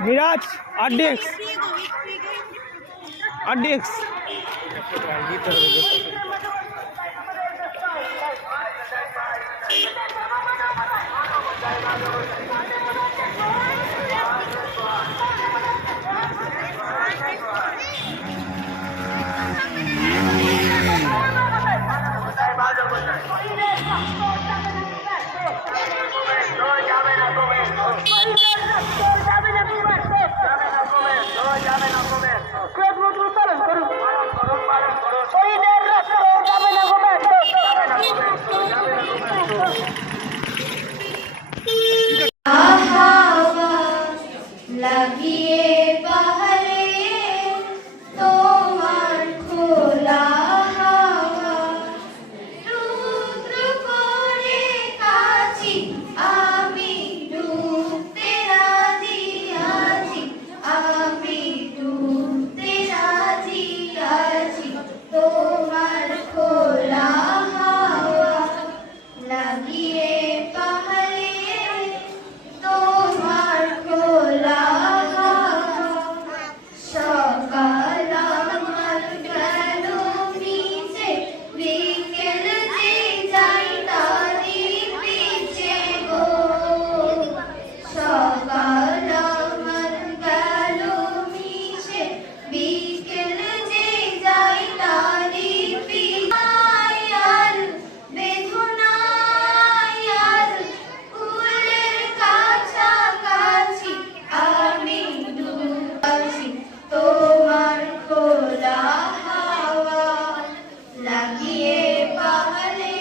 Miraj RDX লাগিয়ে পাহাড়ে তোমার খোলা হাওয়া রুদ্র করে কাছি আমি ডুবতে রাজি আছি আমি ডুবতে রাজি আছি তোমার খোলা হাওয়া লাগিয়ে পাহাড়ে তোমার খোলা সকাল আমার গেল নিচে বিকেল যে যাই তারি পিছে গো সকাল আমার গেল নিচে বিকেল যে যাই তারি পিছায় আর বেদনায় আর ফুলের কাছাকাছি আমি ডুবাছি তোমার খোলা হাওয়া লাগিয়ে পাহাড়ে